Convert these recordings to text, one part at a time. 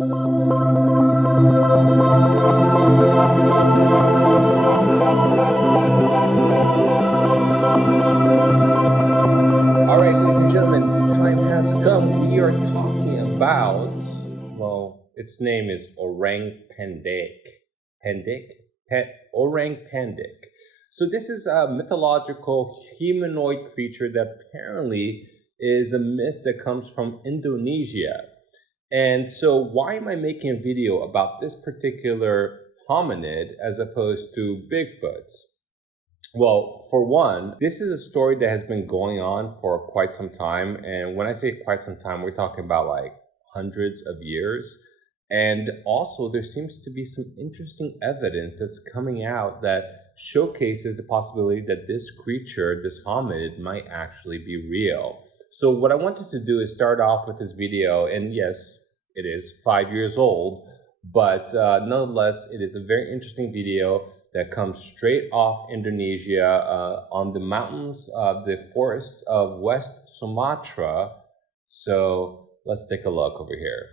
All right, ladies and gentlemen, time has come. We are talking about, well, its name is Orang Pendek. Orang Pendek. So this is a mythological humanoid creature that apparently is a myth that comes from Indonesia. And so why am I making a video about this particular hominid as opposed to Bigfoot? Well, for one, this is a story that has been going on for quite some time. And when I say quite some time, we're talking about like hundreds of years. And also, there seems to be some interesting evidence that's coming out that showcases the possibility that this creature, this hominid, might actually be real. So what I wanted to do is start off with this video. And yes, it is 5 years old, but nonetheless, it is a very interesting video that comes straight off Indonesia on the mountains of the forests of West Sumatra. So let's take a look over here.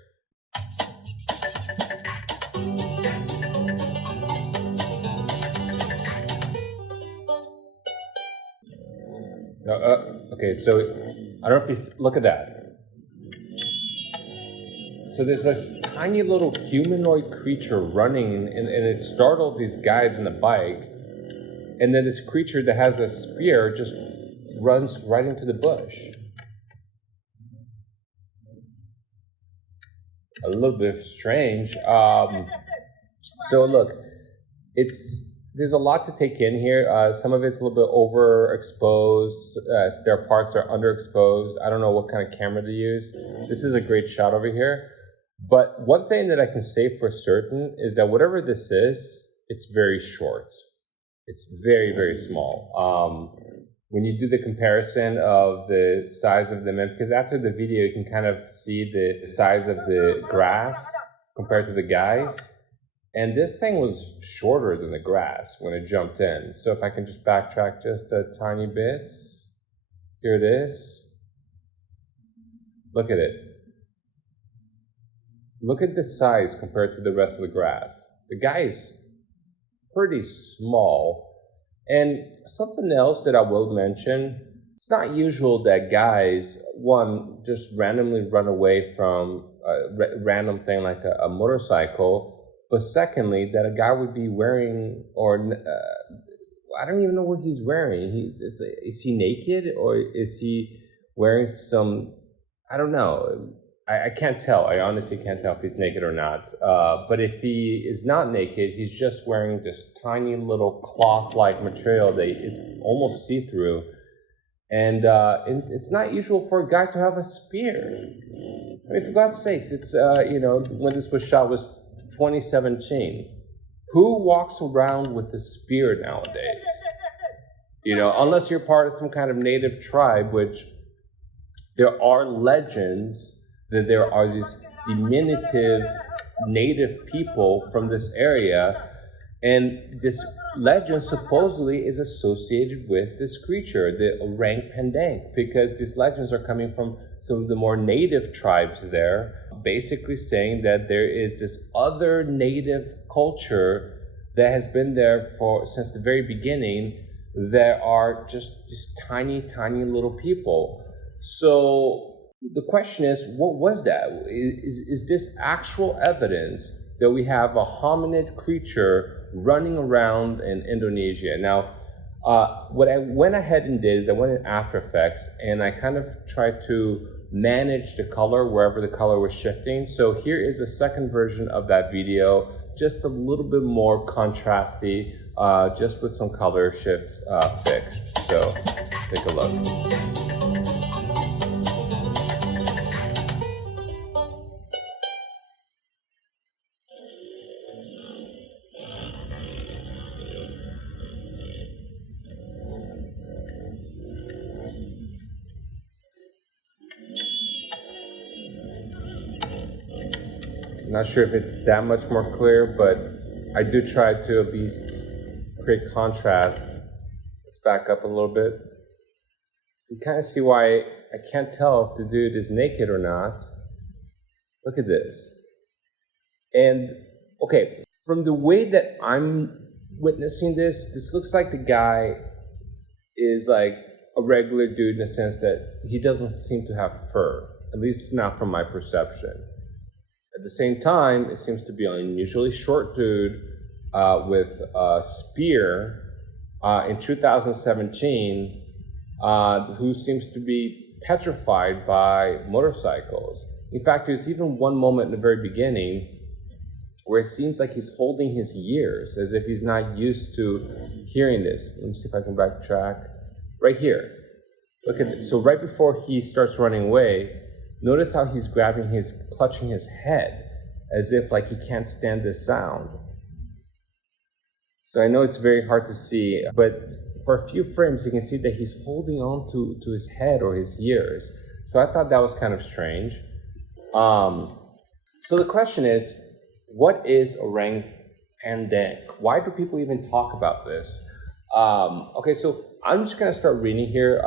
Okay, so I don't know if you look at that. So there's this tiny little humanoid creature running, and it startled these guys on the bike. And then this creature that has a spear just runs right into the bush. A little bit strange. So look, there's a lot to take in here. Some of it's a little bit overexposed. There are parts that are underexposed. I don't know what kind of camera to use. This is a great shot over here. But one thing that I can say for certain is that whatever this is, it's very short. It's very, very small. When you do the comparison of the size of the man, because after the video, you can kind of see the size of the grass compared to the guys. And this thing was shorter than the grass when it jumped in. So if I can just backtrack just a tiny bit. Here it is. Look at it. Look at the size compared to the rest of the grass. The guy is pretty small. And something else that I will mention, it's not usual that guys, one, just randomly run away from a random thing like a motorcycle, but secondly, that a guy would be wearing, or I don't even know what he's wearing. Is he naked, or is he wearing some, I don't know. I can't tell. I honestly can't tell if he's naked or not. But if he is not naked, he's just wearing this tiny little cloth-like material that is almost see-through. And it's not usual for a guy to have a spear. I mean, for God's sakes, it's, when this was shot was 2017. Who walks around with a spear nowadays? Unless you're part of some kind of native tribe, which there are legends that there are these diminutive native people from this area, and this legend supposedly is associated with this creature, the Orang Pendek, because these legends are coming from some of the more native tribes there, basically saying that there is this other native culture that has been there since the very beginning. There are just these tiny, tiny little people. So the question is, what was that? Is this actual evidence that we have a hominid creature running around in Indonesia? Now, what I went ahead and did is I went in After Effects and I kind of tried to manage the color wherever the color was shifting. So here is a second version of that video, just a little bit more contrasty, just with some color shifts fixed. So take a look. Not sure if it's that much more clear, but I do try to at least create contrast. Let's back up a little bit. You kind of see why I can't tell if the dude is naked or not. Look at this. And okay, from the way that I'm witnessing this looks like the guy is like a regular dude in the sense that he doesn't seem to have fur, at least not from my perception. At the same time, it seems to be an unusually short dude with a spear in 2017 who seems to be petrified by motorcycles. In fact, there's even one moment in the very beginning where it seems like he's holding his ears as if he's not used to hearing this. Let me see if I can backtrack. Right here. Look at it. So right before he starts running away, notice how he's clutching his head as if like he can't stand this sound. So I know it's very hard to see, but for a few frames, you can see that he's holding on to his head or his ears. So I thought that was kind of strange. So the question is, what is Orang Pendek? Why do people even talk about this? Okay, so I'm just going to start reading here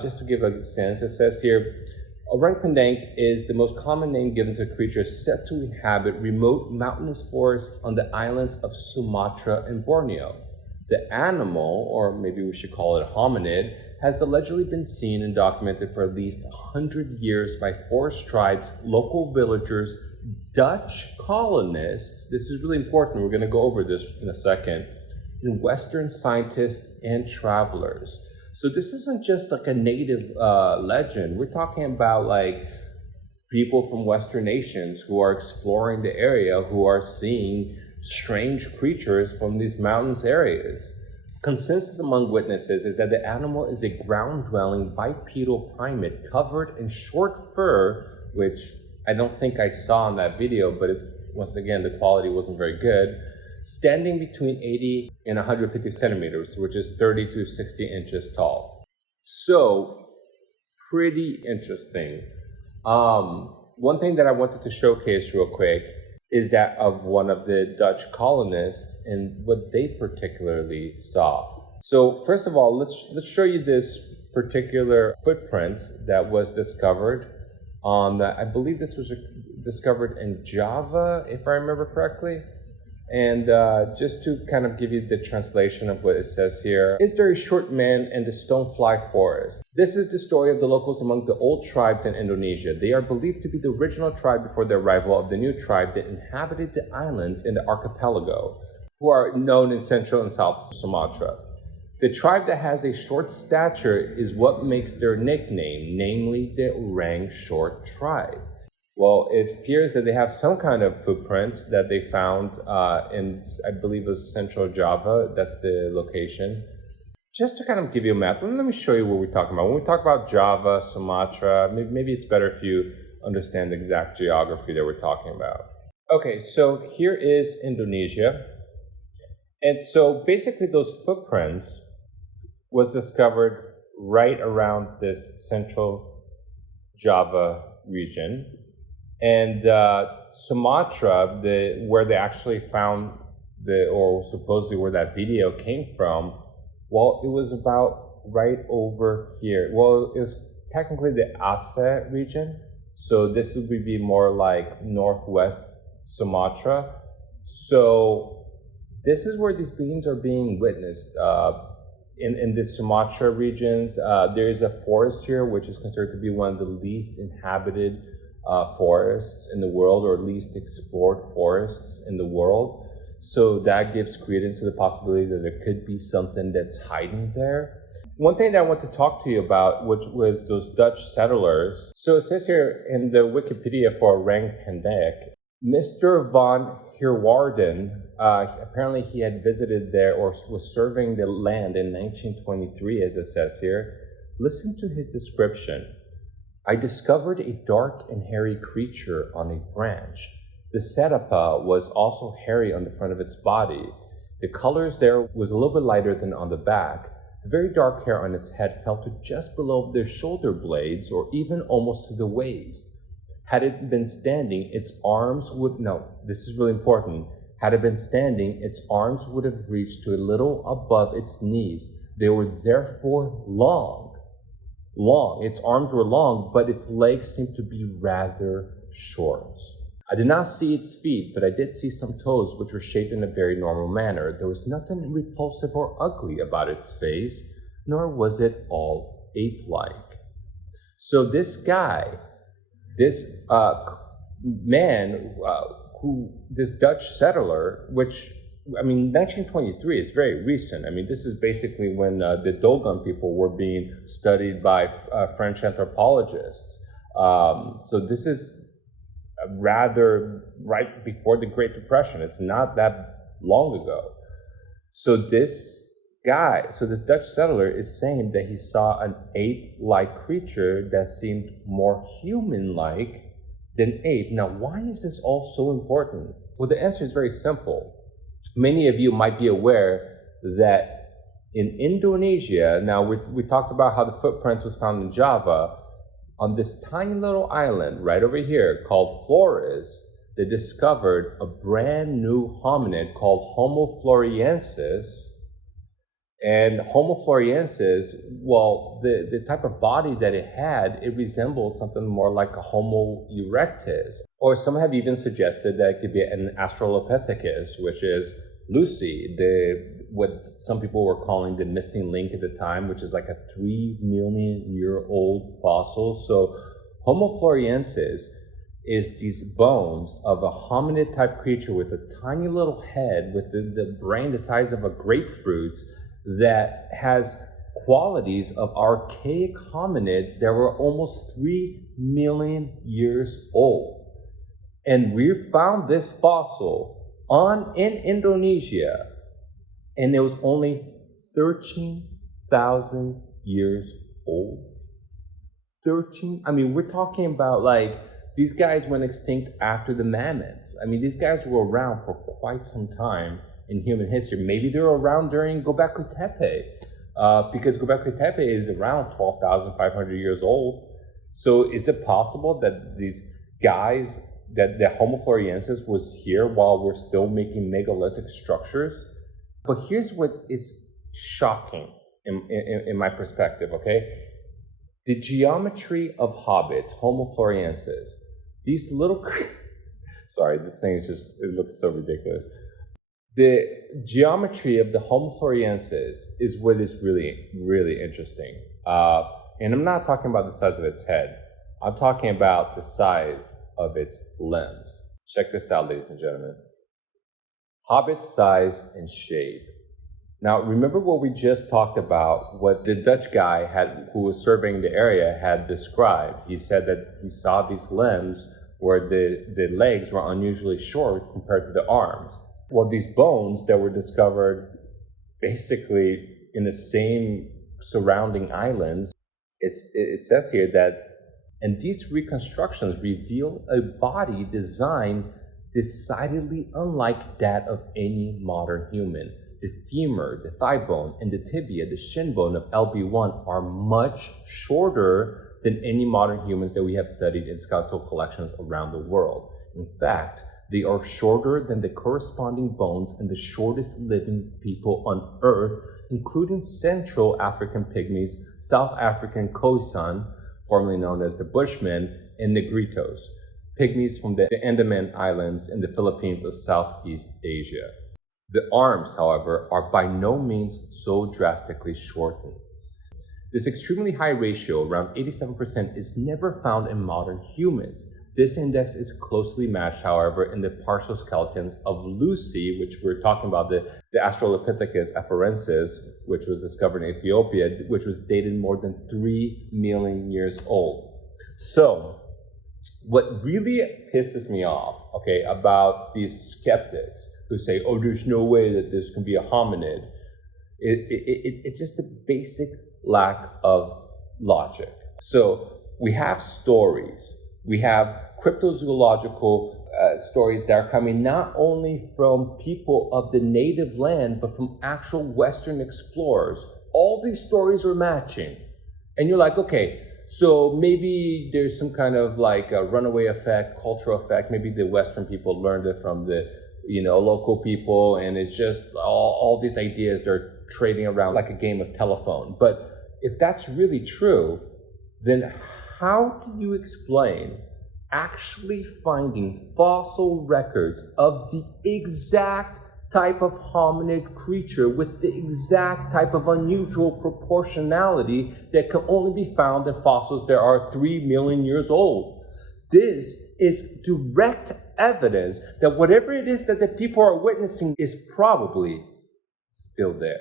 just to give a sense. It says here, Orang Pendek is the most common name given to a creature said to inhabit remote mountainous forests on the islands of Sumatra and Borneo. The animal, or maybe we should call it a hominid, has allegedly been seen and documented for at least 100 years by forest tribes, local villagers, Dutch colonists, this is really important, we're going to go over this in a second, and Western scientists and travelers. So this isn't just like a native legend. We're talking about like people from Western nations who are exploring the area, who are seeing strange creatures from these mountainous areas. Consensus among witnesses is that the animal is a ground-dwelling bipedal primate covered in short fur, which I don't think I saw in that video, but it's, once again, the quality wasn't very good, standing between 80 and 150 centimeters, which is 30 to 60 inches tall. So, pretty interesting. One thing that I wanted to showcase real quick is that of one of the Dutch colonists and what they particularly saw. So, first of all, let's show you this particular footprint that was discovered on, I believe this was discovered in Java, if I remember correctly. And just to kind of give you the translation of what it says here, is there a short man in the stonefly forest? This is the story of the locals among the old tribes in Indonesia. They are believed to be the original tribe before the arrival of the new tribe that inhabited the islands in the archipelago, who are known in Central and South Sumatra. The tribe that has a short stature is what makes their nickname, namely the Orang Short Tribe. Well, it appears that they have some kind of footprints that they found in, I believe it was Central Java. That's the location. Just to kind of give you a map, let me show you what we're talking about. When we talk about Java, Sumatra, maybe it's better if you understand the exact geography that we're talking about. Okay, so here is Indonesia. And so basically those footprints was discovered right around this Central Java region. And Sumatra, where they actually found or supposedly where that video came from, well, it was about right over here. Well, it was technically the Aceh region. So this would be more like northwest Sumatra. So this is where these beings are being witnessed. In the Sumatra regions, there is a forest here, which is considered to be one of the least inhabited forests in the world, or least explored forests in the world. So that gives credence to the possibility that there could be something that's hiding there. One thing that I want to talk to you about, which was those Dutch settlers. So it says here in the Wikipedia for Orang Pendek, Mr. van Heerwaarden, apparently he had visited there or was surveying the land in 1923, as it says here. Listen to his description. I discovered a dark and hairy creature on a branch. The setapa was also hairy on the front of its body. The colors there was a little bit lighter than on the back. The very dark hair on its head fell to just below the shoulder blades, or even almost to the waist. Had it been standing, its arms would, no, this is really important. Had it been standing, its arms would have reached to a little above its knees. They were therefore long. Its arms were long, but its legs seemed to be rather short. I did not see its feet, but I did see some toes which were shaped in a very normal manner. There was nothing repulsive or ugly about its face, nor was it all ape-like. So this guy, this man, this Dutch settler, which, 1923 is very recent. This is basically when the Dogon people were being studied by French anthropologists. So this is rather right before the Great Depression. It's not that long ago. So this Dutch settler is saying that he saw an ape-like creature that seemed more human-like than ape. Now, why is this all so important? Well, the answer is very simple. Many of you might be aware that in Indonesia, now we talked about how the footprints was found in Java. On this tiny little island right over here called Flores, they discovered a brand new hominid called Homo floresiensis. And Homo floresiensis, well, the type of body that it had, it resembled something more like a Homo erectus. Or some have even suggested that it could be an Astralopithecus, which is Lucy, what some people were calling the missing link at the time, which is like a 3 million year old fossil. So Homo floresiensis is these bones of a hominid type creature with a tiny little head with the brain the size of a grapefruit that has qualities of archaic hominids that were almost 3 million years old. And we found this fossil in Indonesia, and it was only 13,000 years old. We're talking about like, these guys went extinct after the mammoths. These guys were around for quite some time in human history. Maybe they were around during Göbekli Tepe, because Göbekli Tepe is around 12,500 years old. So is it possible that these guys, that the Homo floresiensis was here while we're still making megalithic structures? But here's what is shocking in my perspective, okay? The geometry of hobbits, Homo floresiensis, these little, sorry, this thing is just, it looks so ridiculous. The geometry of the Homo floresiensis is what is really, really interesting. And I'm not talking about the size of its head. I'm talking about the size of its limbs. Check this out, ladies and gentlemen. Hobbit size and shape. Now, remember what we just talked about, what the Dutch guy who was surveying the area had described. He said that he saw these limbs where the legs were unusually short compared to the arms. Well, these bones that were discovered basically in the same surrounding islands, it says here that, and these reconstructions reveal a body design decidedly unlike that of any modern human. The femur, the thigh bone, and the tibia, the shin bone of LB1 are much shorter than any modern humans that we have studied in skeletal collections around the world. In fact, they are shorter than the corresponding bones in the shortest living people on Earth, including Central African pygmies, South African Khoisan, formerly known as the Bushmen, and Negritos, pygmies from the Andaman Islands in the Philippines of Southeast Asia. The arms, however, are by no means so drastically shortened. This extremely high ratio, around 87%, is never found in modern humans. This index is closely matched, however, in the partial skeletons of Lucy, which we're talking about, the Astralopithecus afarensis, which was discovered in Ethiopia, which was dated more than 3 million years old. So, what really pisses me off, okay, about these skeptics who say, oh, there's no way that this can be a hominid, it's just a basic lack of logic. So, we have stories. We have cryptozoological stories that are coming not only from people of the native land, but from actual Western explorers. All these stories are matching. And you're like, okay, so maybe there's some kind of like a runaway effect, cultural effect. Maybe the Western people learned it from the, local people, and it's just all these ideas they're trading around like a game of telephone. But if that's really true, then how do you explain actually finding fossil records of the exact type of hominid creature with the exact type of unusual proportionality that can only be found in fossils that are 3 million years old. This is direct evidence that whatever it is that the people are witnessing is probably still there.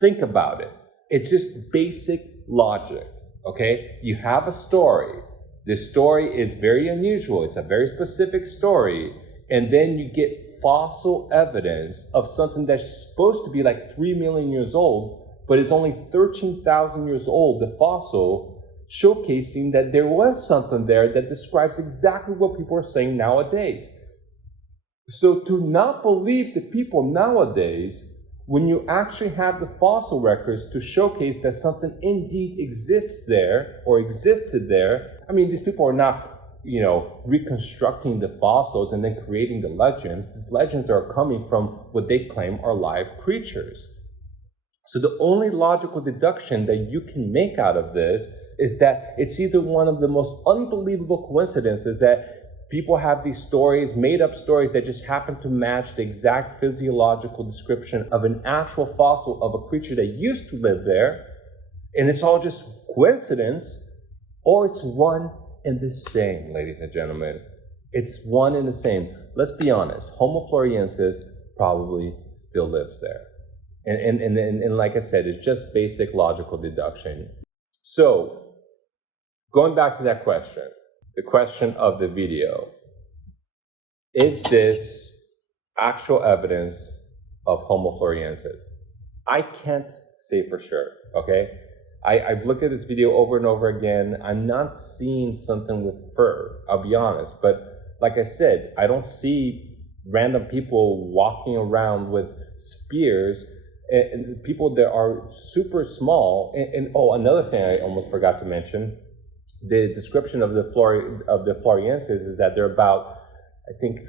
Think about it. It's just basic logic, okay? You have a story. This story is very unusual. It's a very specific story. And then you get fossil evidence of something that's supposed to be like 3 million years old, but is only 13,000 years old, the fossil, showcasing that there was something there that describes exactly what people are saying nowadays. So to not believe the people nowadays, when you actually have the fossil records to showcase that something indeed exists there or existed there, I mean, these people are not, reconstructing the fossils and then creating the legends. These legends are coming from what they claim are live creatures. So the only logical deduction that you can make out of this is that it's either one of the most unbelievable coincidences that people have these stories, made up stories that just happen to match the exact physiological description of an actual fossil of a creature that used to live there, and it's all just coincidence, or it's one and the same, ladies and gentlemen. It's one and the same. Let's be honest, Homo floresiensis probably still lives there. And like I said, it's just basic logical deduction. So, going back to that question, the question of the video, is this actual evidence of Homo floresiensis? I can't say for sure, okay? I've looked at this video over and over again. I'm not seeing something with fur, I'll be honest. But like I said, I don't see random people walking around with spears and people that are super small. And another thing I almost forgot to mention, the description of the floresiensis is that they're about, I think,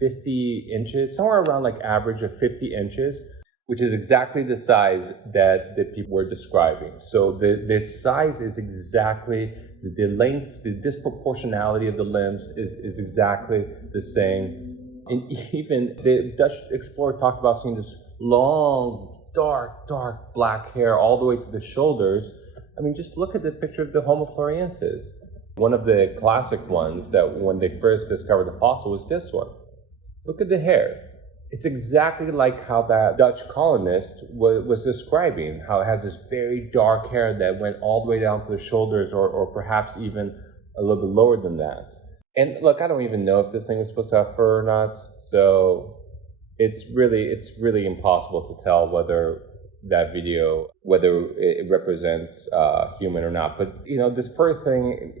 50 inches, somewhere around like average of 50 inches, which is exactly the size that the people were describing. So the size is exactly, the length, the disproportionality of the limbs is exactly the same. And even the Dutch explorer talked about seeing this long, dark black hair all the way to the shoulders. I mean, just look at the picture of the Homo floresiensis. One of the classic ones that when they first discovered the fossil was this one. Look at the hair. It's exactly like how that Dutch colonist was describing, how it has this very dark hair that went all the way down to the shoulders or perhaps even a little bit lower than that. And look, I don't even know if this thing was supposed to have fur or not, so it's really impossible to tell whether that video, whether it represents human or not. But this fur thing,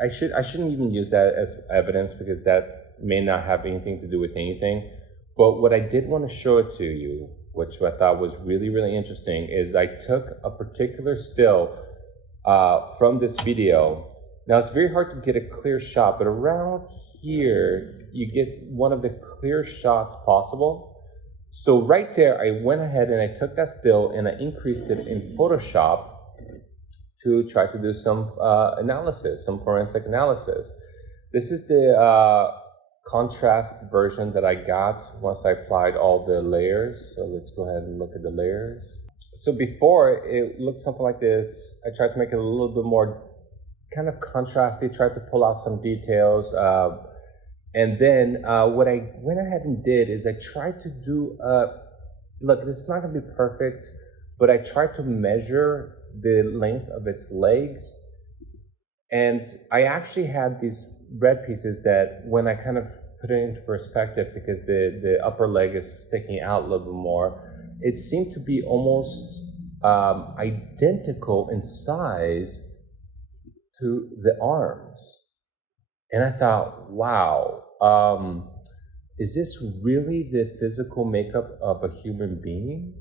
I shouldn't even use that as evidence because that may not have anything to do with anything. But what I did want to show it to you, which I thought was really, really interesting, is I took a particular still from this video. Now, it's very hard to get a clear shot, but around here, you get one of the clear shots possible. So right there, I went ahead and I took that still and I increased it in Photoshop to try to do some analysis, some forensic analysis. This is the contrast version that I got once I applied all the layers. So let's go ahead and look at the layers. So before, it looked something like this. I tried to make it a little bit more kind of contrasty, tried to pull out some details. And then what I went ahead and did is I tried to do, look, this is not gonna be perfect, but I tried to measure the length of its legs. And I actually had these red pieces that when I kind of put it into perspective, because the upper leg is sticking out a little bit more, it seemed to be almost identical in size to the arms. And I thought, wow, is this really the physical makeup of a human being?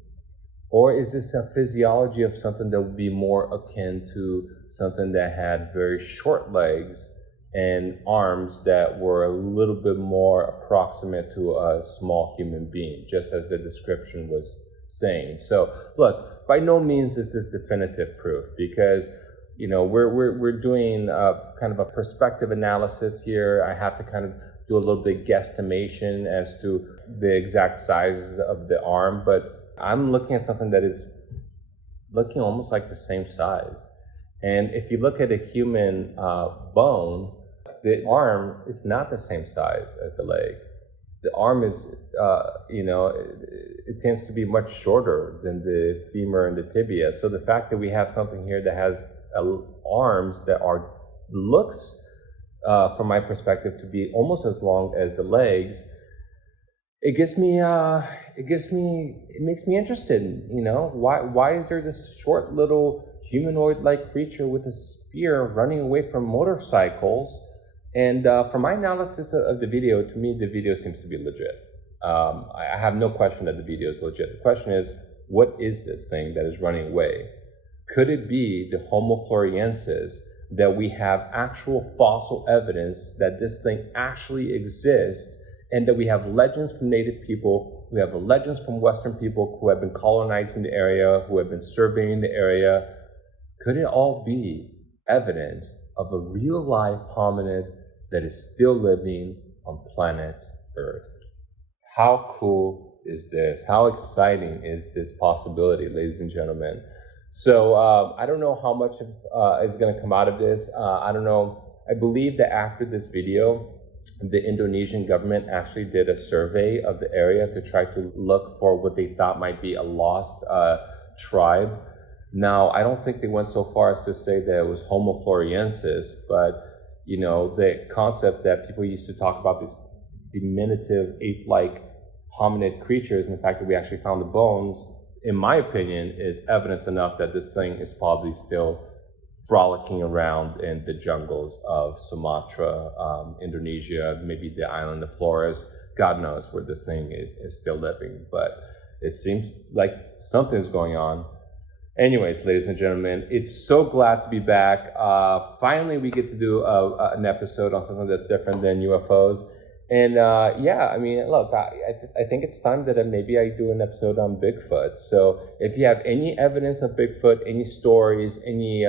Or is this a physiology of something that would be more akin to something that had very short legs and arms that were a little bit more approximate to a small human being, just as the description was saying? So look, by no means is this definitive proof, because we're doing kind of a perspective analysis here. I have to kind of do a little bit guesstimation as to the exact size of the arm, but I'm looking at something that is looking almost like the same size. And if you look at a human bone, the arm is not the same size as the leg. The arm is, it tends to be much shorter than the femur and the tibia. So the fact that we have something here that has arms that looks, from my perspective, to be almost as long as the legs, it makes me interested. Why is there this short little humanoid-like creature with a spear running away from motorcycles? And from my analysis of the video, to me, the video seems to be legit. I have no question that the video is legit. The question is, what is this thing that is running away? Could it be the Homo floresiensis, that we have actual fossil evidence that this thing actually exists, and that we have legends from native people, we have legends from Western people who have been colonizing the area, who have been surveying the area? Could it all be evidence of a real-life hominid that is still living on planet Earth? How cool is this? How exciting is this possibility, ladies and gentlemen? So I don't know how much is going to come out of this. I don't know. I believe that after this video, the Indonesian government actually did a survey of the area to try to look for what they thought might be a lost tribe. Now, I don't think they went so far as to say that it was Homo floresiensis, but the concept that people used to talk about these diminutive ape-like hominid creatures, and the fact that we actually found the bones, in my opinion, is evidence enough that this thing is probably still frolicking around in the jungles of Sumatra, Indonesia, maybe the island of Flores. God knows where this thing is still living, but it seems like something's going on. Anyways, ladies and gentlemen, it's so glad to be back. Finally, we get to do an episode on something that's different than UFOs. And look, I think it's time that maybe I do an episode on Bigfoot. So if you have any evidence of Bigfoot, any stories, any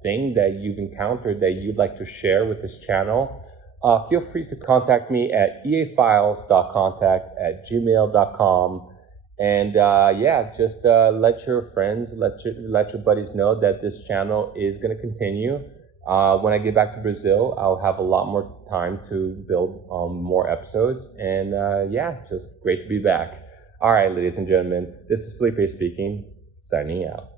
thing that you've encountered that you'd like to share with this channel, feel free to contact me at eafiles.contact@gmail.com. And just let your friends, let your buddies know that this channel is going to continue. When I get back to Brazil, I'll have a lot more time to build more episodes. And just great to be back. All right, ladies and gentlemen, this is Felipe speaking, signing out.